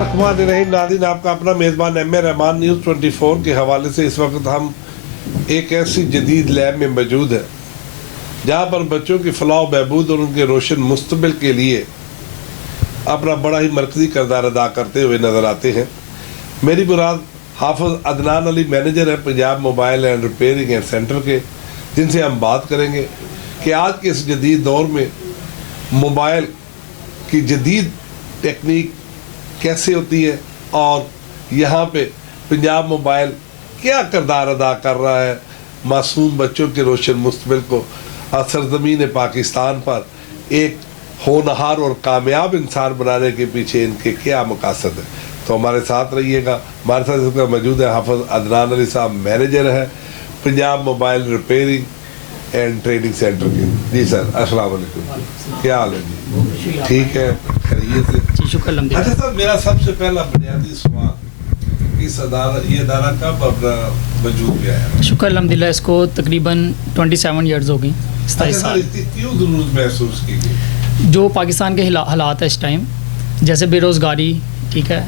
नाज़रीन, आपका अपना मेज़बान एम.ए. रहमान न्यूज़ 24 के हवाले से इस वक्त हम एक ऐसी जदीद लैब में मौजूद है जहाँ पर बच्चों की फलाह बहबूद और उनके रोशन मुस्तकबिल के लिए अपना बड़ा ही मरकज़ी किरदार अदा करते हुए नज़र आते हैं। मेरी मुराद हाफिज़ अदनान अली मैनेजर है Punjab mobile and repairing and centre के, जिनसे हम बात करेंगे कि आज के इस जदीद दौर में मोबाइल की जदीद टेक्निक कैसे होती है और यहाँ पे पंजाब मोबाइल क्या किरदार अदा कर रहा है मासूम बच्चों के रोशन मुस्तकबिल को सरज़मीन पाकिस्तान पर एक होनहार और कामयाब इंसान बनाने के पीछे इनके क्या मकसद है। तो हमारे साथ रहिएगा। हमारे साथ इसका मौजूद है हाफिज़ अदनान अली साहब, मैनेजर है Punjab mobile repairing and training centre के। जी सर, अस्सलाम वालेकुम, क्या हाल है जी? ठीक है, खैरियत से? शुक्र अल्हम्दुलिल्लाह। अच्छा सर, मेरा सबसे पहला बुनियादी सवाल, इस ये अदारा कब अपना वजूद में आया? शुक्र अल्हम्दुलिल्लाह, इसको तकरीबन 27 ईयर्स हो गई, 27 साल। क्यों ज़रूरत महसूस की गई? जो पाकिस्तान के हालात है इस टाइम, जैसे बेरोज़गारी, ठीक है,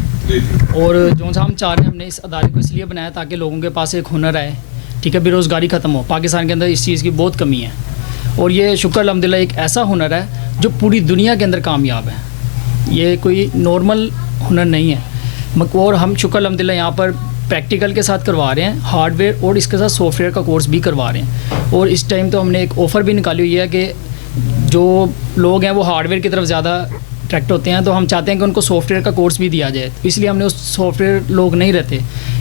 और जो हम चाह रहे हैं, हमने इस अदारे को इसलिए बनाया ताकि लोगों के पास एक हुनर आए, ठीक है, बेरोज़गारी ख़त्म हो। पाकिस्तान के अंदर इस चीज़ की बहुत कमी है और ये शुक्र अल्हम्दुलिल्लाह एक ऐसा हुनर है जो पूरी दुनिया के अंदर कामयाब है। ये कोई नॉर्मल हुनर नहीं है। और हम शुक्र अल्हम्दुलिल्लाह यहाँ पर प्रैक्टिकल के साथ करवा रहे हैं, हार्डवेयर और इसके साथ सॉफ्टवेयर का कोर्स भी करवा रहे हैं। और इस टाइम तो हमने एक ऑफ़र भी निकाली हुई है कि जो लोग हैं वो हार्डवेयर की तरफ ज़्यादा अट्रैक्ट होते हैं, तो हम चाहते हैं कि उनको सॉफ्टवेयर का कोर्स भी दिया जाए। तो इसलिए हमने उस सॉफ्टवेयर लोग नहीं रहते,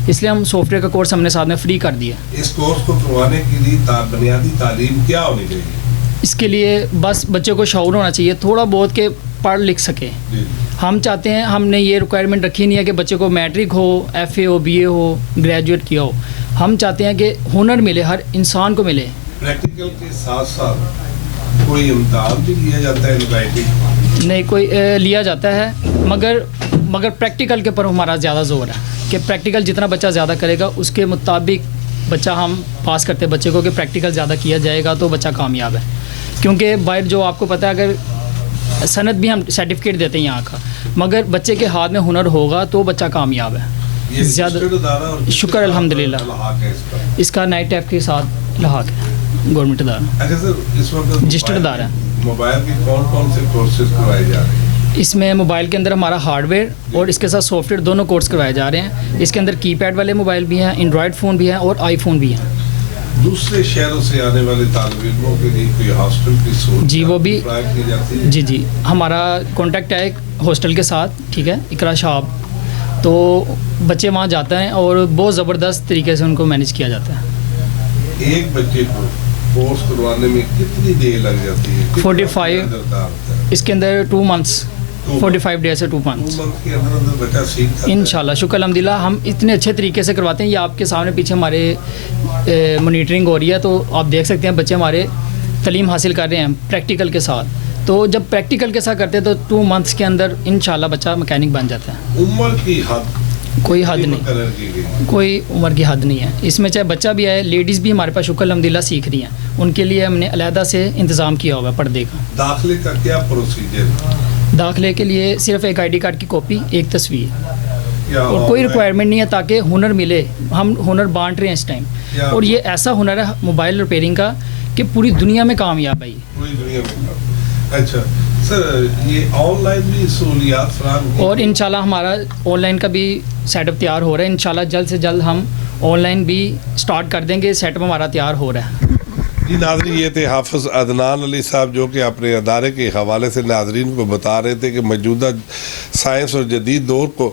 इसलिए हम सॉफ्टवेयर का कोर्स हमने साथ में फ्री कर दिया। इस कोर्स को करवाने के लिए बुनियादी तालीम क्या होनी चाहिए? इसके लिए बस बच्चे को शऊर होना चाहिए थोड़ा बहुत के पढ़ लिख सके। हम चाहते हैं, हमने ये रिक्वायरमेंट रखी नहीं है कि बच्चे को मैट्रिक हो, FA हो, BA हो, ग्रेजुएट किया हो। हम चाहते हैं कि हुनर मिले, हर इंसान को मिले। प्रैक्टिकल के साथ साथ कोई इम्तिहान भी लिया जाता है? नहीं, कोई लिया जाता है, मगर प्रैक्टिकल के पर हमारा ज़्यादा ज़ोर है कि प्रैक्टिकल जितना बच्चा ज़्यादा करेगा उसके मुताबिक बच्चा हम पास करते हैं बच्चे को कि प्रैक्टिकल ज़्यादा किया जाएगा तो बच्चा कामयाब है। क्योंकि बाहर जो आपको पता है, अगर सनद भी हम सर्टिफिकेट देते हैं यहाँ का, मगर बच्चे के हाथ में हुनर होगा तो बच्चा कामयाब है। ज़्यादा शुक्र अल्हम्दुलिल्लाह, इसका नाइट टैफ के साथ लहाक है, गवर्नमेंट अदारा। अच्छा सर, इस वक्त रजिस्टर्ड अदारा है। मोबाइल के कौन से कोर्सेज करवाए जा रहे हैं? इसमें मोबाइल के अंदर हमारा हार्डवेयर और इसके साथ सॉफ्टवेयर दोनों कोर्स करवाए जा रहे हैं। इसके अंदर कीपैड वाले मोबाइल भी हैं, एंड्रॉयड फ़ोन भी हैं और आईफोन भी हैं। दूसरे शहरों से आने वाले तालिब इल्मों के लिए कोई हॉस्टल की सहूलत जी, वो भी की जाती है? जी, हमारा कॉन्टैक्ट है एक हॉस्टल के साथ, ठीक है, इकरा शाब। तो बच्चे वहाँ जाते हैं और बहुत ज़बरदस्त तरीके से उनको मैनेज किया जाता है। एक बच्चे को कोर्स करवाने में कितनी देर लग जाती है? 45, इसके अंदर 2 मंथ्स, 45 डेज से 2 मंथ्स के अंदर बच्चा सीख इंशाल्लाह। शुक्र अल्हम्दुलिल्लाह, हम इतने अच्छे तरीके से करवाते हैं। ये आपके सामने पीछे हमारे मॉनिटरिंग हो रही है, तो आप देख सकते हैं बच्चे हमारे तालीम हासिल कर रहे हैं प्रैक्टिकल के साथ। तो जब प्रैक्टिकल के साथ करते हैं तो 2 मंथ्स के अंदर इंशाल्लाह बच्चा मैकेनिक बन जाता है। उम्र की हद कोई हद नहीं, कोई उम्र की हद नहीं है इसमें। चाहे बच्चा भी आए, लेडीज़ भी हमारे पास शुक्र अल्हम्दुलिल्लाह सीख रही हैं, उनके लिए हमने अलहदा से इंतज़ाम किया हुआ है पर्दे का। दाखिले का क्या प्रोसीजर? दाखिले के लिए सिर्फ एक ID कार्ड की कॉपी, एक तस्वीर और कोई रिक्वायरमेंट नहीं है, ताकि हुनर मिले। हम हुनर बांट रहे हैं इस टाइम, और ये ऐसा हुनर है मोबाइल रिपेयरिंग का कि पूरी दुनिया में कामयाब है। पूरी दुनिया में। अच्छा सर, ये ऑनलाइन भी सहूलियात फराहम और इंशाल्लाह हमारा ऑनलाइन का भी सेटअप तैयार हो रहा है। इंशाल्लाह जल्द से जल्द हम ऑनलाइन भी स्टार्ट कर देंगे, सेटअप हमारा तैयार हो रहा है। जी नाज़रीन, ये थे हाफिज़ अदनान अली साहब जो कि अपने अदारे के हवाले से नाज़रीन को बता रहे थे कि मौजूदा साइंस और जदीद दौर को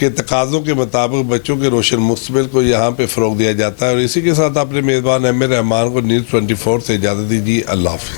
के तकाज़ों के मुताबिक बच्चों के रोशन मुस्तकबिल को यहाँ पे फ़रोग़ दिया जाता है। और इसी के साथ अपने मेज़बान एम.ए. रहमान को न्यूज़ 24 से इजाज़त दीजिए। अल्लाह हाफ़िज़।